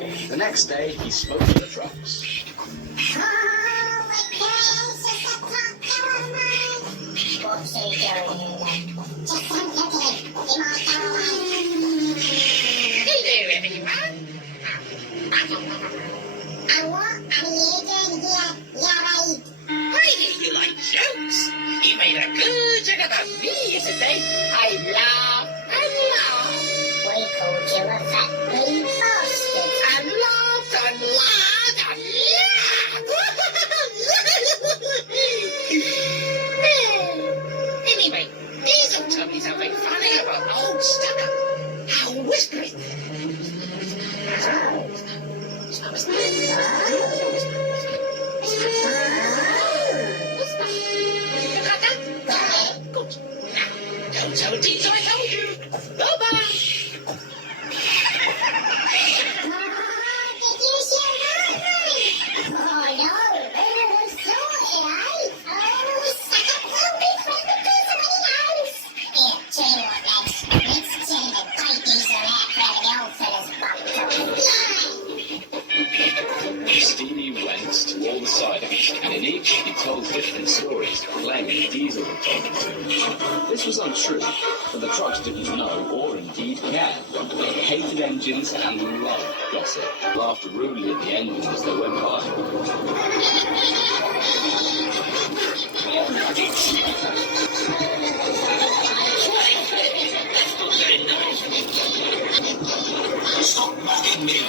The next day, he spoke to the trucks. Hello, everyone. I hear you like jokes. You made a good joke about me today. I laugh and laugh. We called you a fat green bastard. And laughed and laughed and laughed. Anyway, Diesel told me something funny about old Stucker. How whispering. Good. Now, don't tell Diesel I told you. Bye-bye. Did you see that? Oh no, who saw it, eh? Oh, suck up Ruby from the somebody else. Here, tell you what, lads. Let's send the great diesel out for the old fella's bum. Stevie went to all the sidings, and in each he told different stories, claiming Diesel had told him to. This was untrue, but the trucks didn't know or indeed care. They hated engines and loved gossip, laughed rudely at the engines as they went by. Stop mocking me.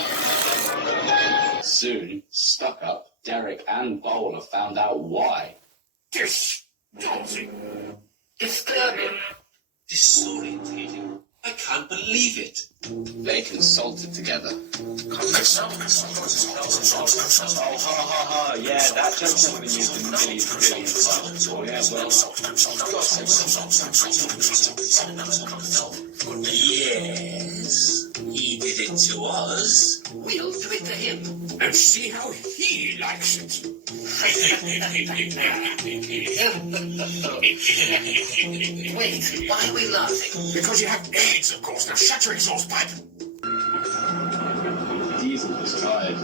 Soon, Stuck Up, Derek and Bowler found out why. Disgusting. Disturbing. Disorientating. I can't believe it. They consulted together. Yeah, that joke has been used in millions and billions of times before. Yeah, well, Yes, he did it to us. We'll do it to him. And see how he likes it. Wait, why are we laughing? Because you have AIDS, of course. Now shut your exhaust pipe. Diesel was tired.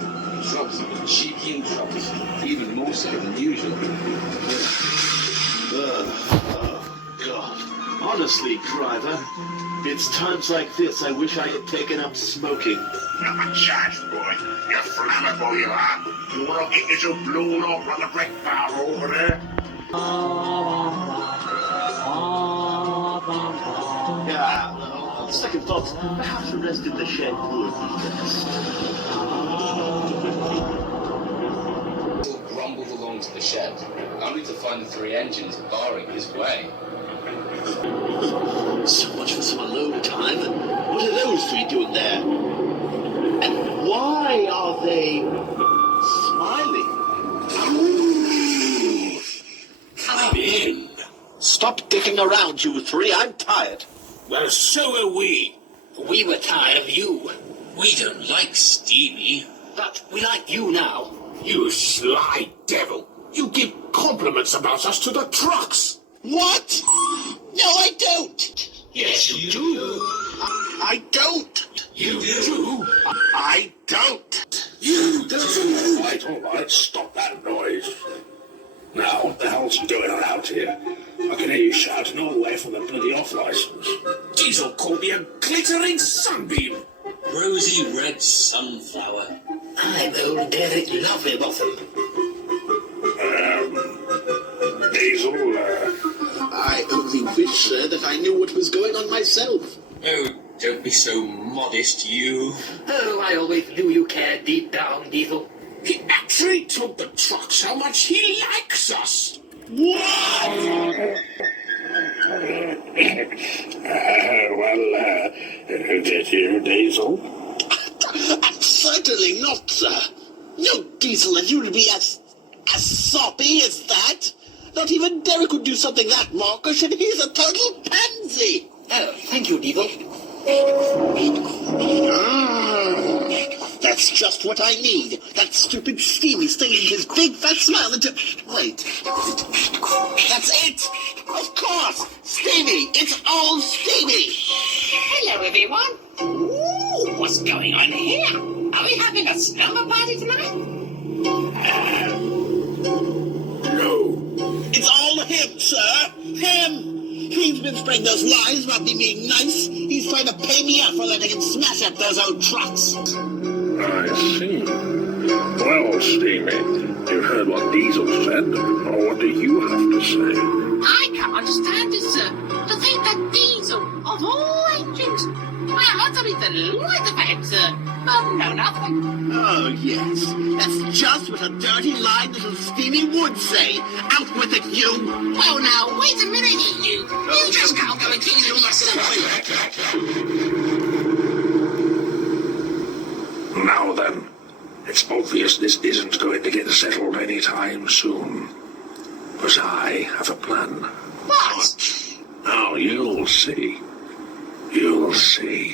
Trucks had been cheeky and trucks, even more so than usual. Oh, God. Honestly, driver, it's times like this I wish I had taken up smoking. Not a chance, boy. You're flammable, you are. You want to get yourself blown off on the wreck bar over there? Yeah, on second thoughts, perhaps a rest in the shed would be best. Diesel grumbled along to the shed, only to find the three engines barring his way. So much for some alone time. What are those three doing there? And why are they smiling? Come in. Stop dicking around, you three. I'm tired. Well, so are we. We were tired of you. We don't like Stevie. But we like you now. You sly devil. You give compliments about us to the trucks. What? No, I don't. Yes, you do. I don't. You do? I don't. You do. All right, stop that noise. Now, what the hell's going on out here? I can hear you shouting all the way from the bloody off-license. Diesel called me a glittering sunbeam. Rosy red sunflower. I'm old Derek Lovely-Bottom. Diesel, I only wish, sir, that I knew what was going on myself. Oh, don't be so modest, you. Oh, I always knew you cared deep down, Diesel. he actually told the trucks how much he likes us. Did you, Diesel? Certainly not, sir. No Diesel and you to be as soppy as that. Not even Derek would do something that mawkish, and he's a total pansy. Oh, thank you, Diesel. That's just what I need. That stupid Stevie stinging his big fat smile into... Wait. That's it! Of course! Stevie! It's all Stevie! Hello, everyone. Ooh, what's going on here? Are we having slumber party tonight? No. It's all him, sir. Him. He's been spreading those lies about me being nice. He's trying to pay me off for letting him smash up those old trucks. I see. Well, Stevie, you've heard what Diesel said. Or what do you have to say? I can't understand it, sir. To think that Diesel, of all engines, I utterly delighted for him, sir. But no, nothing. Oh, yes. That's just what a dirty lying little Stevie would say. Out with it, you. Oh, now, wait a minute, you. You just can't go and kill yourself. Now then, it's obvious this isn't going to get settled anytime soon. But I have a plan. What? Now you'll see. You'll see.